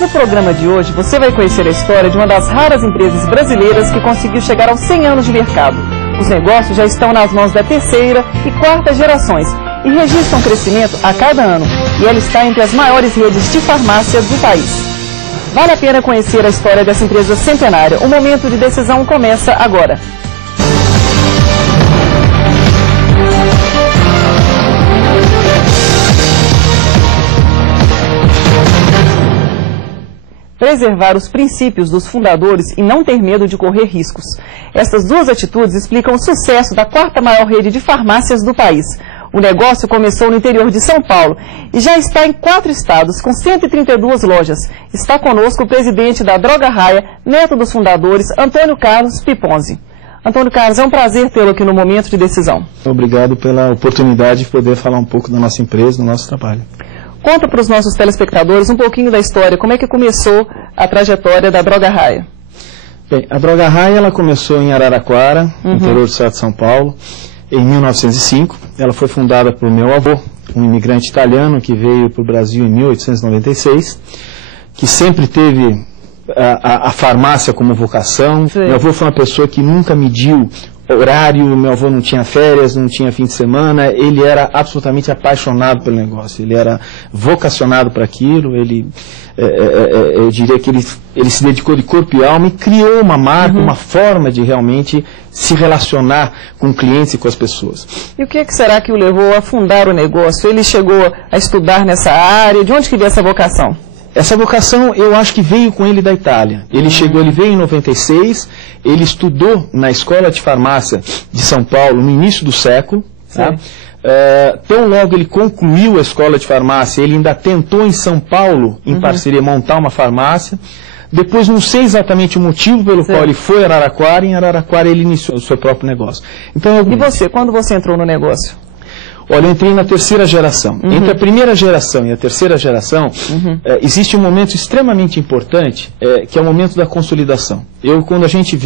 No programa de hoje, você vai conhecer a história de uma das raras empresas brasileiras que conseguiu chegar aos 100 anos de mercado. Os negócios já estão nas mãos da terceira e quarta gerações e registram crescimento a cada ano. E ela está entre as maiores redes de farmácias do país. Vale a pena conhecer a história dessa empresa centenária. O momento de decisão começa agora. Preservar os princípios dos fundadores e não ter medo de correr riscos. Essas duas atitudes explicam o sucesso da quarta maior rede de farmácias do país. O negócio começou no interior de São Paulo e já está em 4 estados, com 132 lojas. Está conosco o presidente da Droga Raia, neto dos fundadores, Antônio Carlos Piponzi. Antônio Carlos, é um prazer tê-lo aqui no momento de decisão. Obrigado pela oportunidade de poder falar um pouco da nossa empresa, do nosso trabalho. Conta para os nossos telespectadores um pouquinho da história, como é que começou a trajetória da Droga Raia? Bem, a Droga Raia ela começou em Araraquara, no interior do estado de São Paulo, em 1905. Ela foi fundada por meu avô, um imigrante italiano que veio para o Brasil em 1896, que sempre teve a farmácia como vocação. Sim. Meu avô foi uma pessoa que nunca mediu horário, meu avô não tinha férias, não tinha fim de semana, ele era absolutamente apaixonado pelo negócio, ele era vocacionado para aquilo, eu diria que ele se dedicou de corpo e alma e criou uma marca, uma forma de realmente se relacionar com clientes e com as pessoas. E o que será que o levou a fundar o negócio? Ele chegou a estudar nessa área, de onde que veio essa vocação? Essa vocação eu acho que veio com ele da Itália. Ele veio em 96, ele estudou na Escola de Farmácia de São Paulo no início do século. Tá? Tão logo ele concluiu a Escola de Farmácia, ele ainda tentou em São Paulo, em parceria, montar uma farmácia. Depois não sei exatamente o motivo pelo qual ele foi a Araraquara, e em Araraquara ele iniciou o seu próprio negócio. Então, E você, quando você entrou no negócio? Olha, eu entrei na terceira geração. Entre a primeira geração e a terceira geração, existe um momento extremamente importante, que é o momento da consolidação. Quando a gente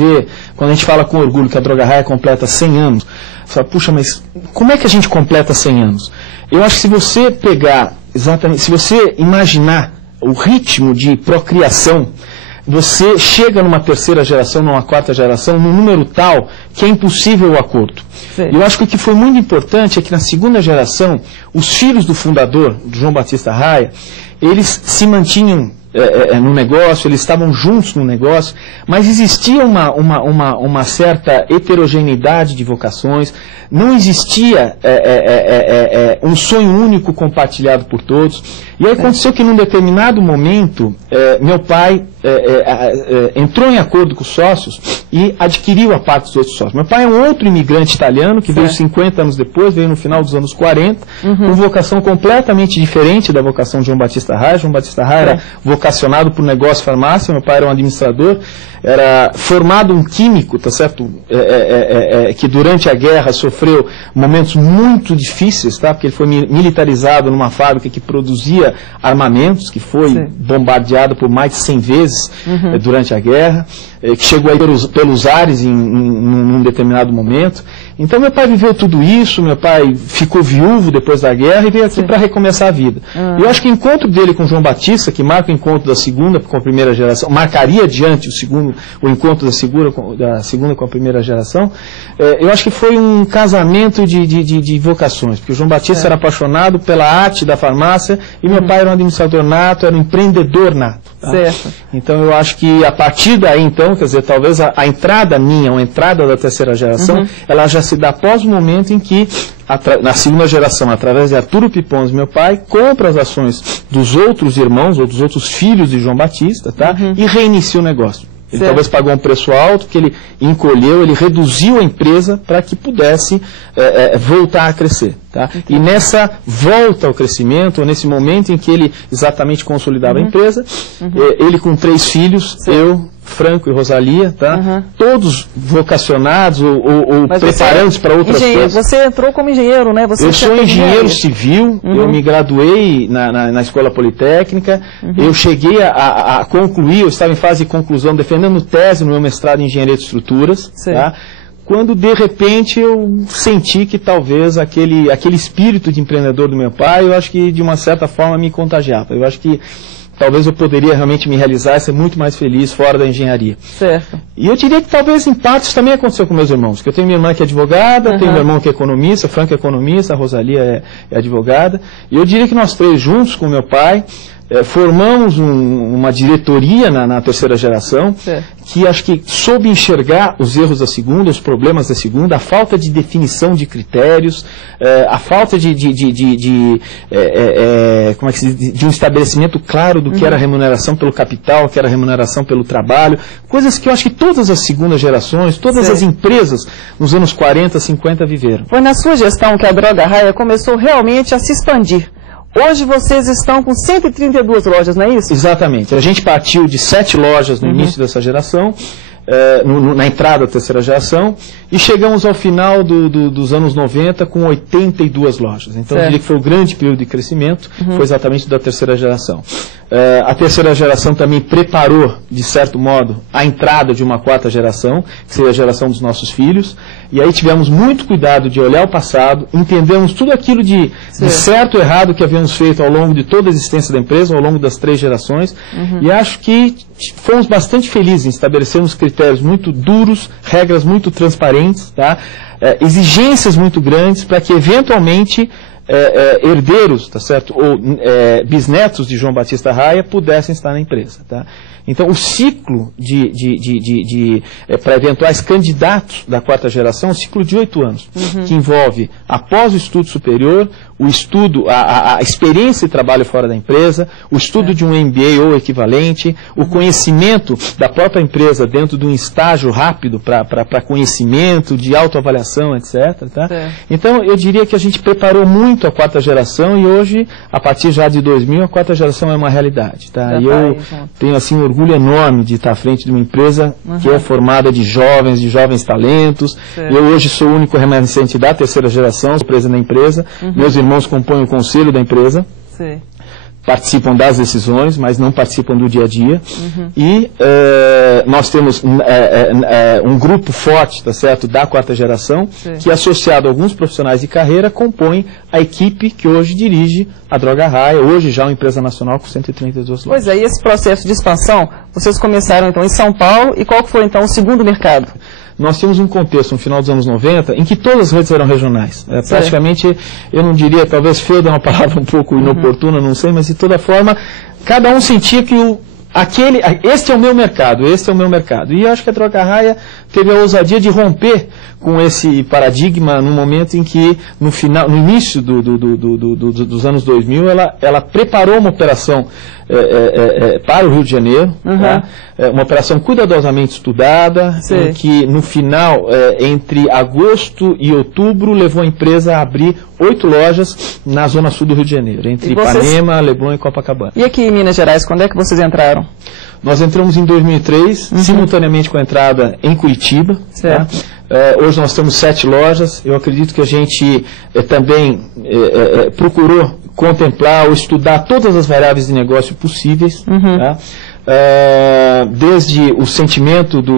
fala com orgulho que a Droga Raia completa 100 anos, você fala, puxa, mas como é que a gente completa 100 anos? Eu acho que se você pegar, se você imaginar o ritmo de procriação, você chega numa terceira geração, numa quarta geração, num número tal que é impossível o acordo. Eu acho que o que foi muito importante é que na segunda geração, os filhos do fundador, do João Batista Raia, eles se mantinham no negócio, eles estavam juntos no negócio, mas existia uma certa heterogeneidade de vocações, não existia um sonho único compartilhado por todos. E aí aconteceu que num determinado momento, meu pai entrou em acordo com os sócios e adquiriu a parte dos outros sócios. Meu pai é um outro imigrante italiano que veio 50 anos depois, veio no final dos anos 40, com vocação completamente diferente da vocação de João Batista Raia. João Batista Raia era vocacionado por negócio farmácia, meu pai era um administrador, era formado um químico, tá certo? Que durante a guerra sofreu momentos muito difíceis, tá? Porque ele foi militarizado numa fábrica que produzia armamentos, que foi bombardeada por mais de 100 vezes durante a guerra, que chegou aí pelos ares num determinado momento. Então meu pai viveu tudo isso, meu pai ficou viúvo depois da guerra e veio aqui para recomeçar a vida. Eu acho que o encontro dele com João Batista, que marca o encontro da segunda com a primeira geração, marcaria adiante o encontro da segunda com a primeira geração, eu acho que foi um casamento de vocações, porque o João Batista era apaixonado pela arte da farmácia e meu pai era um administrador nato, era um empreendedor nato. Tá? Então eu acho que a partir daí, então, quer dizer, talvez a entrada minha, a entrada da terceira geração, ela já se dá após o momento em que, na segunda geração, através de Arturo Piponzi, meu pai, compra as ações dos outros irmãos, ou dos outros filhos de João Batista, tá? E reinicia o negócio. Ele talvez pagou um preço alto, porque ele encolheu, ele reduziu a empresa para que pudesse voltar a crescer. Tá? E nessa volta ao crescimento, ou nesse momento em que ele exatamente consolidava a empresa, ele com 3 filhos, eu, Franco e Rosalia, tá? Todos vocacionados ou preparando-se para outras coisas. Você entrou como engenheiro, né? Eu sou engenheiro civil, eu me graduei na Escola Politécnica, eu cheguei a concluir, eu estava em fase de conclusão, defendendo tese no meu mestrado em Engenharia de Estruturas, tá? Quando de repente eu senti que talvez aquele espírito de empreendedor do meu pai, eu acho que de uma certa forma me contagiava. Eu acho que talvez eu poderia realmente me realizar e ser muito mais feliz fora da engenharia. Certo. E eu diria que talvez em parte isso também aconteceu com meus irmãos, porque eu tenho minha irmã que é advogada, tenho meu irmão que é economista, Franco é economista, a Rosalia é advogada, e eu diria que nós três juntos com meu pai, formamos uma diretoria na terceira geração, que acho que soube enxergar os erros da segunda, os problemas da segunda, a falta de definição de critérios, a falta de um estabelecimento claro do que era remuneração pelo capital, que era remuneração pelo trabalho, coisas que eu acho que todas as segundas gerações, todas as empresas nos anos 40, 50 viveram. Foi na sua gestão que a Droga Raia começou realmente a se expandir. Hoje vocês estão com 132 lojas, não é isso? Exatamente. A gente partiu de 7 lojas no início dessa geração, na entrada da terceira geração, e chegamos ao final dos anos 90 com 82 lojas. Então eu diria que foi o grande período de crescimento, foi exatamente da terceira geração. A terceira geração também preparou, de certo modo, a entrada de uma quarta geração, que seria a geração dos nossos filhos, e aí tivemos muito cuidado de olhar o passado, entendemos tudo aquilo de certo e errado que havíamos feito ao longo de toda a existência da empresa, ao longo das 3 gerações, e acho que fomos bastante felizes em estabelecermos critérios muito duros, regras muito transparentes, tá? Exigências muito grandes para que eventualmente herdeiros, tá certo? Ou bisnetos de João Batista Raia pudessem estar na empresa, tá? Então, o ciclo para eventuais candidatos da quarta geração é um ciclo de 8 anos, que envolve, após o estudo superior, o estudo, a experiência de trabalho fora da empresa, o estudo de um MBA ou equivalente, o conhecimento da própria empresa dentro de um estágio rápido para conhecimento, de autoavaliação, etc. Tá? Então, eu diria que a gente preparou muito a quarta geração e hoje, a partir já de 2000, a quarta geração é uma realidade. Tá? E eu tenho, assim, um orgulho enorme de estar à frente de uma empresa que é formada de jovens talentos. Eu hoje sou o único remanescente da terceira geração, sou presidente da empresa. Meus irmãos compõem o conselho da empresa. Participam das decisões, mas não participam do dia a dia. E nós temos um grupo forte, tá certo, da quarta geração, que, associado a alguns profissionais de carreira, compõe a equipe que hoje dirige a Droga Raia, hoje já uma empresa nacional com 132 lojas. Pois é, e esse processo de expansão, vocês começaram então em São Paulo, e qual foi então o segundo mercado? Nós tínhamos um contexto no final dos anos 90 em que todas as redes eram regionais. Praticamente, eu não diria, talvez feio é uma palavra um pouco inoportuna, não sei, mas de toda forma, cada um sentia que este é o meu mercado, este é o meu mercado. E eu acho que a Droga Raia teve a ousadia de romper com esse paradigma no momento em que, no início dos anos 2000, ela preparou uma operação para o Rio de Janeiro, tá? Uma operação cuidadosamente estudada, em que no final, entre agosto e outubro, levou a empresa a abrir 8 lojas na zona sul do Rio de Janeiro, entre Ipanema, Leblon e Copacabana. E aqui em Minas Gerais, quando é que vocês entraram? Nós entramos em 2003, simultaneamente com a entrada em Curitiba. Tá? Hoje nós temos 7 lojas. Eu acredito que a gente também procurou contemplar ou estudar todas as variáveis de negócio possíveis. Tá? Desde o sentimento do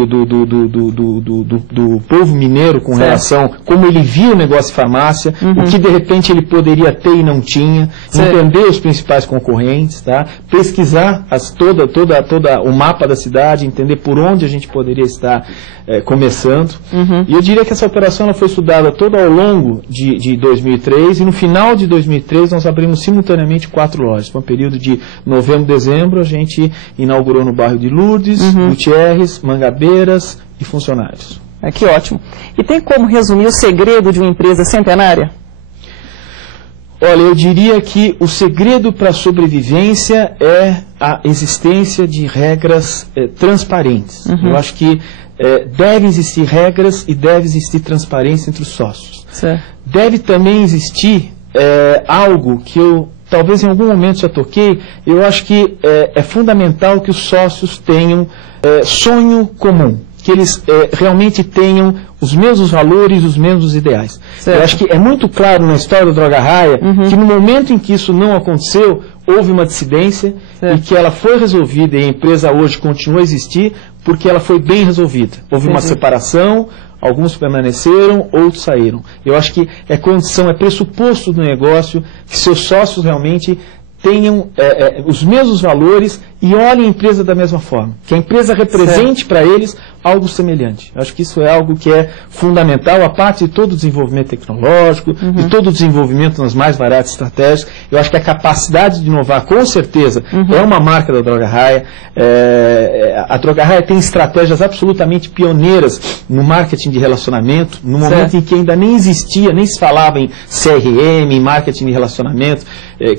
povo mineiro com relação como ele via o negócio de farmácia, o que de repente ele poderia ter e não tinha, entender os principais concorrentes, tá? Pesquisar todo o mapa da cidade, entender por onde a gente poderia estar começando. E eu diria que essa operação ela foi estudada toda ao longo de 2003, e no final de 2003 nós abrimos simultaneamente 4 lojas. Foi um período de novembro, dezembro, a gente inaugurou no bairro de Lourdes, Gutierrez, Mangabeiras e Funcionários. Que ótimo. E tem como resumir o segredo de uma empresa centenária? Olha, eu diria que o segredo para a sobrevivência é a existência de regras transparentes. Eu acho que deve existir regras e deve existir transparência entre os sócios. Deve também existir algo que eu talvez em algum momento já toquei. Eu acho que é fundamental que os sócios tenham sonho comum, que eles realmente tenham os mesmos valores, os mesmos ideais. Eu acho que é muito claro na história da Droga Raia que no momento em que isso não aconteceu, houve uma dissidência e que ela foi resolvida, e a empresa hoje continua a existir porque ela foi bem resolvida. Houve uma separação, alguns permaneceram, outros saíram. Eu acho que é condição, é pressuposto do negócio que seus sócios realmente tenham os mesmos valores e olhem a empresa da mesma forma. Que a empresa represente para eles algo semelhante. Eu acho que isso é algo que é fundamental, a parte de todo o desenvolvimento tecnológico, de todo o desenvolvimento nas mais variadas estratégias. Eu acho que a capacidade de inovar, com certeza, é uma marca da Droga Raia. A Droga Raia tem estratégias absolutamente pioneiras no marketing de relacionamento, no momento em que ainda nem existia, nem se falava em CRM, em marketing de relacionamento,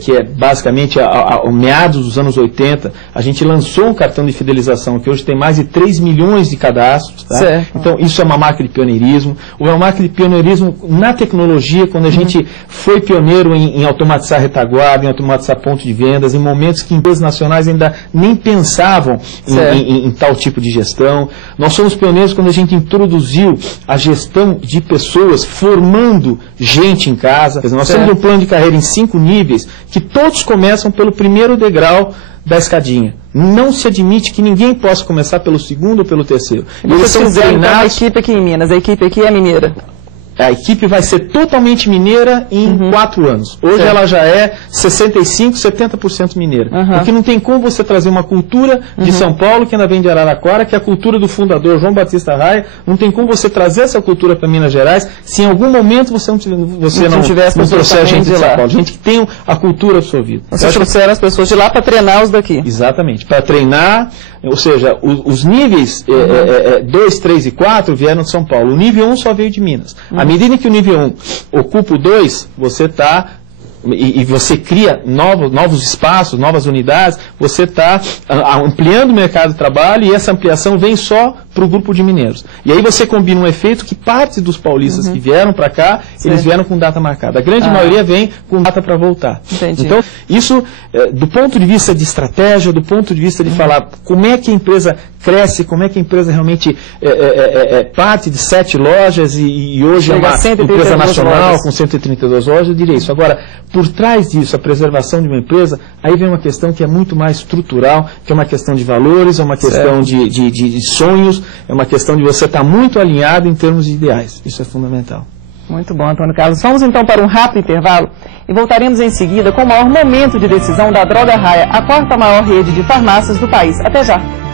que é basicamente ao meados dos anos 80, a gente lançou um cartão de fidelização que hoje tem mais de 3 milhões de cadastros. Tá? Então isso é uma marca de pioneirismo, ou é uma marca de pioneirismo na tecnologia, quando a gente foi pioneiro em automatizar retaguarda, em automatizar ponto de vendas, em momentos que empresas nacionais ainda nem pensavam em tal tipo de gestão. Nós somos pioneiros quando a gente introduziu a gestão de pessoas, formando gente em casa. Quer dizer, nós temos um plano de carreira em 5 níveis, que todos começam pelo primeiro degrau da escadinha. Não se admite que ninguém possa começar pelo segundo ou pelo terceiro. Eles são treinados. A equipe aqui em Minas, a equipe aqui é mineira. A equipe vai ser totalmente mineira em 4 anos. Hoje ela já é 65%, 70% mineira. Porque não tem como você trazer uma cultura de São Paulo, que ainda vem de Araraquara, que é a cultura do fundador João Batista Raia. Não tem como você trazer essa cultura para Minas Gerais se em algum momento você não trouxer gente de São Paulo. Gente que tem a cultura absorvida. Vocês trouxeram as pessoas de lá para treinar os daqui. Exatamente. Para treinar, ou seja, os níveis 2, 3 e 4 vieram de São Paulo. O nível 1 só veio de Minas. À medida que o nível 1 ocupa o 2, você está... E você cria novos espaços, novas unidades, você está ampliando o mercado de trabalho, e essa ampliação vem só para o grupo de mineiros. E aí você combina um efeito que parte dos paulistas que vieram para cá, eles vieram com data marcada. A grande maioria vem com data para voltar. Entendi. Então, isso, do ponto de vista de estratégia, do ponto de vista de falar como é que a empresa cresce, como é que a empresa realmente parte de 7 lojas e hoje é uma empresa nacional com 132 lojas, eu diria isso. Agora, por trás disso, a preservação de uma empresa, aí vem uma questão que é muito mais estrutural, que é uma questão de valores, é uma questão de sonhos, é uma questão de você estar muito alinhado em termos de ideais. Isso é fundamental. Muito bom, Antônio Carlos. Vamos então para um rápido intervalo e voltaremos em seguida com o maior momento de decisão da Droga Raia, a 4ª maior rede de farmácias do país. Até já!